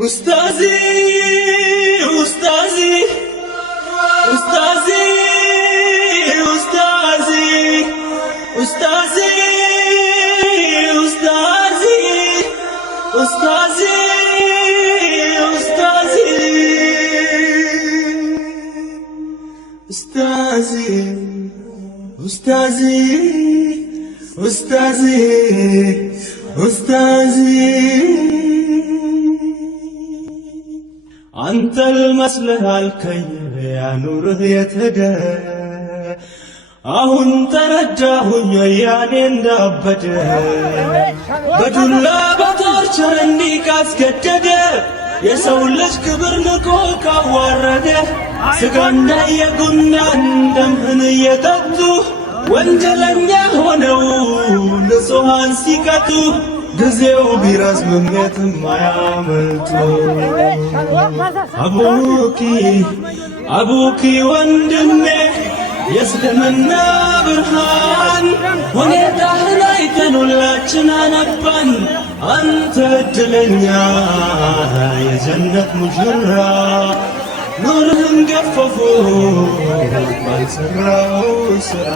أستاذي أستاذي أستاذي أستاذي أستاذي أستاذي أستاذي أستاذي أستاذي أستاذي أستاذي أنت المسلح الكي يا نوره يتهدى أهون ترجاهن ياني اندابد بدولا بطرشر انديك اسكتد يسولش كبر نقوك أورد سقان يقنان دمهن يتدو وانجلن يهونو نسوهان سيكتو ጊዜው ቢረዝምም ما ያመልጡ አቡኪ ወንድሜ የእስልምና ብርሃን ሁኔታህን አይተን ሁላችን አነባን አንተ እድለኛ የጀነት ሙሽራ ኑርህን ገፈፉ ባልሰራው ስራ